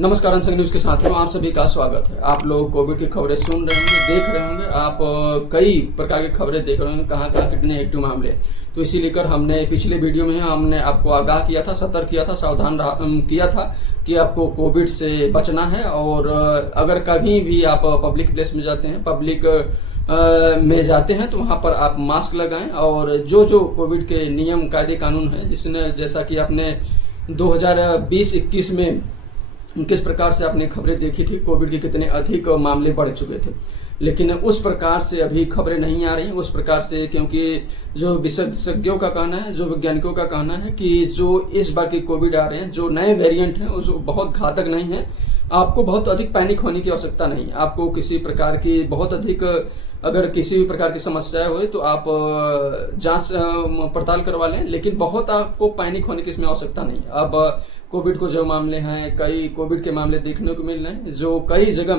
नमस्कार, अंशक न्यूज़ के साथियों, आप सभी का स्वागत है। आप लोग कोविड की खबरें सुन रहे होंगे, देख रहे होंगे। आप कई प्रकार की खबरें देख रहे होंगे, कहाँ कहाँ कितने एक्टिव मामले। तो इसी लेकर हमने पिछले वीडियो में हमने आपको आगाह किया था, सतर्क किया था, सावधान किया था कि आपको कोविड से बचना है। और अगर कहीं भी आप पब्लिक प्लेस में जाते हैं, पब्लिक में जाते हैं, तो वहाँ पर आप मास्क लगाएं। और जो कोविड के नियम कायदे कानून हैं, जिसने जैसा कि आपने 2020-21 में किस प्रकार से आपने खबरें देखी थी, कोविड के कितने अधिक मामले बढ़ चुके थे, लेकिन उस प्रकार से अभी खबरें नहीं आ रही उस प्रकार से। क्योंकि जो विशेषज्ञों का कहना है, जो वैज्ञानिकों का कहना है कि जो इस बार के कोविड आ रहे हैं, जो नए वेरिएंट हैं, वो बहुत घातक नहीं है। आपको बहुत अधिक पैनिक होने की आवश्यकता नहीं। आपको किसी प्रकार की बहुत अधिक अगर किसी भी प्रकार की समस्या हुई तो आप जांच पड़ताल करवा लें, लेकिन बहुत आपको पैनिक होने की इसमें आवश्यकता नहीं। अब कोविड को जो मामले हैं, कई कोविड के मामले देखने को मिल रहे हैं, जो कई जगह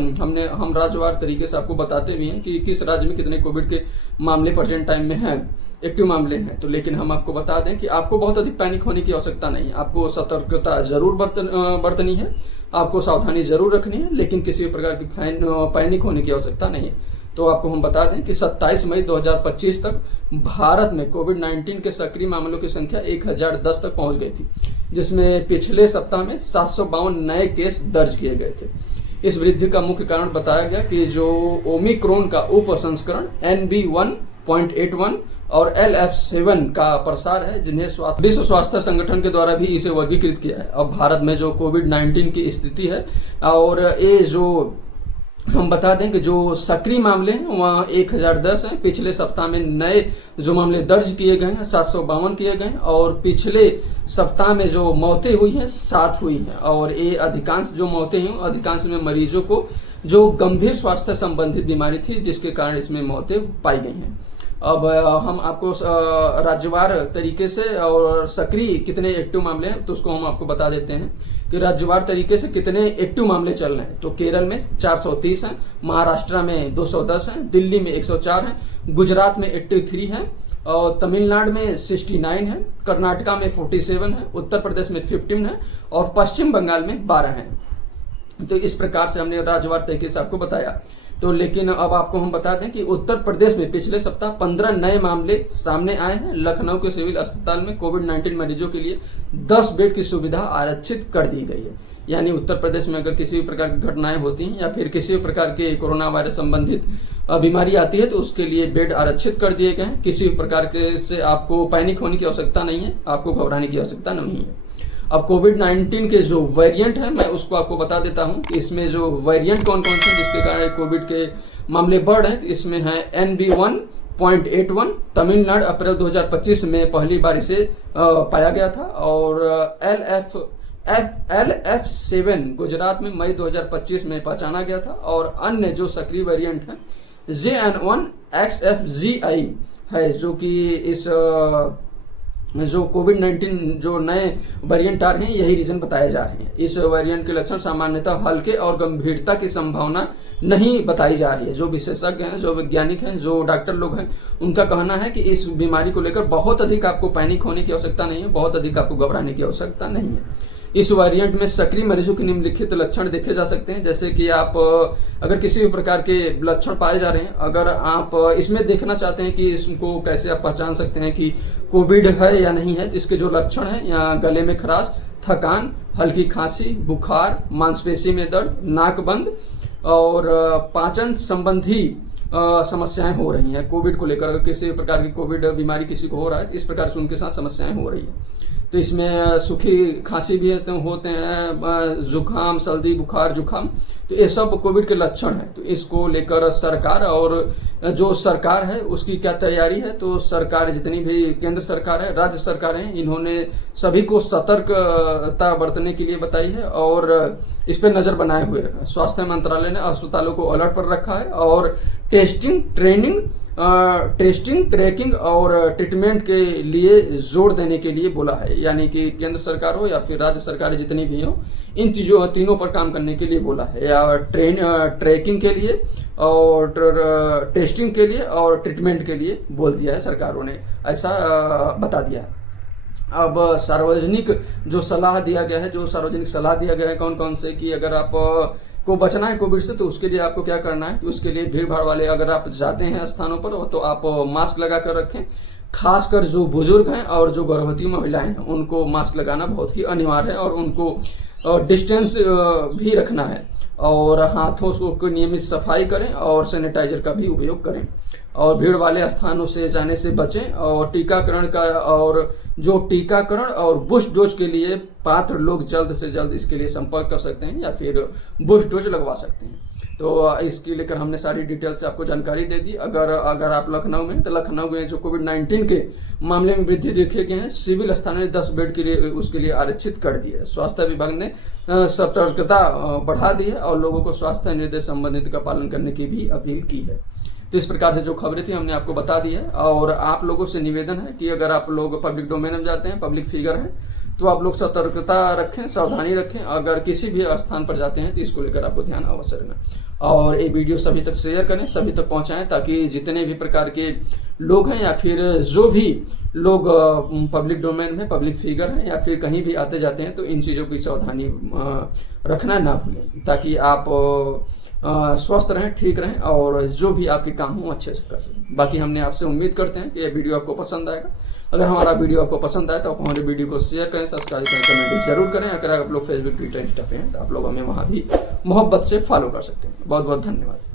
हम राज्यवार तरीके से आपको बताते भी हैं कि किस राज्य में कितने कोविड के मामले प्रेजेंट टाइम में हैं, एक्टिव मामले हैं। तो लेकिन हम आपको बता दें कि आपको बहुत अधिक पैनिक होने की आवश्यकता नहीं। आपको सतर्कता जरूर बरतनी है, आपको सावधानी जरूर रखनी है, लेकिन किसी प्रकार की पैनिक होने की आवश्यकता नहीं है। तो आपको हम बता दें कि 27 मई 2025 तक भारत में कोविड-19 के सक्रिय मामलों की संख्या 1010 तक पहुंच गई थी, जिसमें पिछले सप्ताह में 752 नए केस दर्ज किए गए थे। इस वृद्धि का मुख्य कारण बताया गया कि जो ओमिक्रॉन का उप संस्करण NB1.81 और LF7 का प्रसार है, जिन्हें विश्व स्वास्थ्य संगठन के द्वारा भी इसे वर्गीकृत किया है। अब भारत में जो कोविड-19 की स्थिति है, और ये जो हम बता दें कि जो सक्रिय मामले हैं वहाँ 1010 हैं। पिछले सप्ताह में नए जो मामले दर्ज किए गए हैं 752 किए गए हैं, और पिछले सप्ताह में जो मौतें हुई हैं 7 हुई हैं। और ये अधिकांश जो मौतें हुई, अधिकांश में मरीजों को जो गंभीर स्वास्थ्य संबंधित बीमारी थी, जिसके कारण इसमें मौतें पाई गई हैं। अब हम आपको राज्यवार तरीके से और सक्रिय कितने एक्टिव मामले हैं तो उसको हम आपको बता देते हैं कि राज्यवार तरीके से कितने एक्टिव मामले चल रहे हैं। तो केरल में 430 हैं, महाराष्ट्र में 210 हैं, दिल्ली में 104 हैं, गुजरात में 83 हैं, और तमिलनाडु में 69 है, कर्नाटका में 47 है, उत्तर प्रदेश में 15 है, और पश्चिम बंगाल में 12 हैं। तो इस प्रकार से हमने राज्यवार तरीके से आपको बताया। तो लेकिन अब आपको हम बता दें कि उत्तर प्रदेश में पिछले सप्ताह 15 नए मामले सामने आए हैं। लखनऊ के सिविल अस्पताल में कोविड-19 मरीजों के लिए 10 बेड की सुविधा आरक्षित कर दी गई है। यानी उत्तर प्रदेश में अगर किसी भी प्रकार की घटनाएं होती हैं या फिर किसी भी प्रकार के कोरोना वायरस संबंधित बीमारी आती है, तो उसके लिए बेड आरक्षित कर दिए गए हैं। किसी भी प्रकार से आपको पैनिक होने की आवश्यकता नहीं है, आपको घबराने की आवश्यकता नहीं है। अब कोविड-19 के जो वेरिएंट हैं, मैं उसको आपको बता देता हूं कि इसमें जो वेरिएंट कौन कौन से जिसके कारण कोविड के मामले बढ़ रहे हैं। तो इसमें है NB1.81, तमिलनाडु अप्रैल 2025 में पहली बार इसे पाया गया था, और LF7 गुजरात में मई 2025 में पहचाना गया था, और अन्य जो सक्रिय वेरिएंट है JN1XFGI है, जो कि इस जो कोविड-19 जो नए वेरिएंट आ रहे हैं, यही रीजन बताए जा रहे हैं। इस वेरिएंट के लक्षण सामान्यतः हल्के और गंभीरता की संभावना नहीं बताई जा रही है। जो विशेषज्ञ हैं, जो वैज्ञानिक हैं, जो डॉक्टर लोग हैं, उनका कहना है कि इस बीमारी को लेकर बहुत अधिक आपको पैनिक होने की आवश्यकता नहीं है, बहुत अधिक आपको घबराने की आवश्यकता नहीं है। इस वेरिएंट में सक्रिय मरीजों के निम्नलिखित लक्षण देखे जा सकते हैं, जैसे कि आप अगर किसी भी प्रकार के लक्षण पाए जा रहे हैं, अगर आप इसमें देखना चाहते हैं कि इसको कैसे आप पहचान सकते हैं कि कोविड है या नहीं है, तो इसके जो लक्षण हैं, यहाँ गले में खराश, थकान, हल्की खांसी, बुखार, मांसपेशी में दर्द, नाक बंद, और पाचन संबंधी समस्याएं हो रही हैं। कोविड को लेकर अगर किसी प्रकार की कोविड बीमारी किसी को हो रहा है, तो इस प्रकार से उनके साथ समस्याएं हो रही हैं। तो इसमें सूखी खांसी भी होते हैं, जुकाम, सर्दी, बुखार, जुकाम, तो ये सब कोविड के लक्षण हैं। तो इसको लेकर सरकार और जो सरकार है उसकी क्या तैयारी है, तो सरकार जितनी भी केंद्र सरकार है, राज्य सरकार है, इन्होंने सभी को सतर्कता बरतने के लिए बताई है, और इस पर नजर बनाए हुए रखा है। स्वास्थ्य मंत्रालय ने अस्पतालों को अलर्ट पर रखा है, और टेस्टिंग, ट्रैकिंग और ट्रीटमेंट के लिए जोर देने के लिए बोला है। यानी कि केंद्र सरकार हो या फिर राज्य सरकार जितनी भी हो, इन चीज़ों तीनों पर काम करने के लिए बोला है, या ट्रैकिंग के लिए और टेस्टिंग के लिए और ट्रीटमेंट के लिए बोल दिया है सरकारों ने, ऐसा बता दिया है। अब सार्वजनिक जो सलाह दिया गया है, कौन कौन से, कि अगर आप को बचना है कोविड से तो उसके लिए आपको क्या करना है, तो उसके लिए भीड़ भाड़ वाले अगर आप जाते हैं स्थानों पर तो आप मास्क लगा कर रखें। खासकर जो बुजुर्ग हैं और जो गर्भवती महिलाएं हैं उनको मास्क लगाना बहुत ही अनिवार्य है, और उनको डिस्टेंस भी रखना है, और हाथों को नियमित सफाई करें और सैनिटाइजर का भी उपयोग करें, और भीड़ वाले स्थानों से जाने से बचें। और टीकाकरण और बूस्ट डोज के लिए पात्र लोग जल्द से जल्द इसके लिए संपर्क कर सकते हैं या फिर बूस्ट डोज लगवा सकते हैं। तो इसके लेकर हमने सारी डिटेल से आपको जानकारी दे दी। अगर आप लखनऊ में, तो लखनऊ में जो कोविड-19 के मामले में वृद्धि देखे गए हैं, सिविल अस्पताल ने 10 बेड के लिए उसके लिए आरक्षित कर दिए है। स्वास्थ्य विभाग ने सतर्कता बढ़ा दी है और लोगों को स्वास्थ्य निर्देश संबंधित का पालन करने की भी अपील की है। तो इस प्रकार से जो खबरें थी हमने आपको बता दी है, और आप लोगों से निवेदन है कि अगर आप लोग पब्लिक डोमेन में जाते हैं, पब्लिक फिगर हैं, तो आप लोग सतर्कता रखें, सावधानी रखें। अगर किसी भी स्थान पर जाते हैं तो इसको लेकर आपको ध्यान अवश्य रखना, और ये वीडियो सभी तक शेयर करें, सभी तक पहुंचाएं, ताकि जितने भी प्रकार के लोग हैं या फिर जो भी लोग पब्लिक डोमेन में पब्लिक फिगर हैं या फिर कहीं भी आते जाते हैं, तो इन चीज़ों की सावधानी रखना ना भूलें, ताकि आप स्वस्थ रहें, ठीक रहें, और जो भी आपके काम हो अच्छे से कर सकें। बाकी हमने आपसे उम्मीद करते हैं कि यह वीडियो आपको पसंद आएगा। अगर हमारा वीडियो आपको पसंद आए तो आप हमारे वीडियो को शेयर करें, सब्सक्राइब करें, कमेंट जरूर करें। अगर आप लोग फेसबुक, ट्विटर, इंस्टा पे हैं तो आप लोग हमें वहाँ भी मोहब्बत से फॉलो कर सकते हैं। बहुत बहुत धन्यवाद।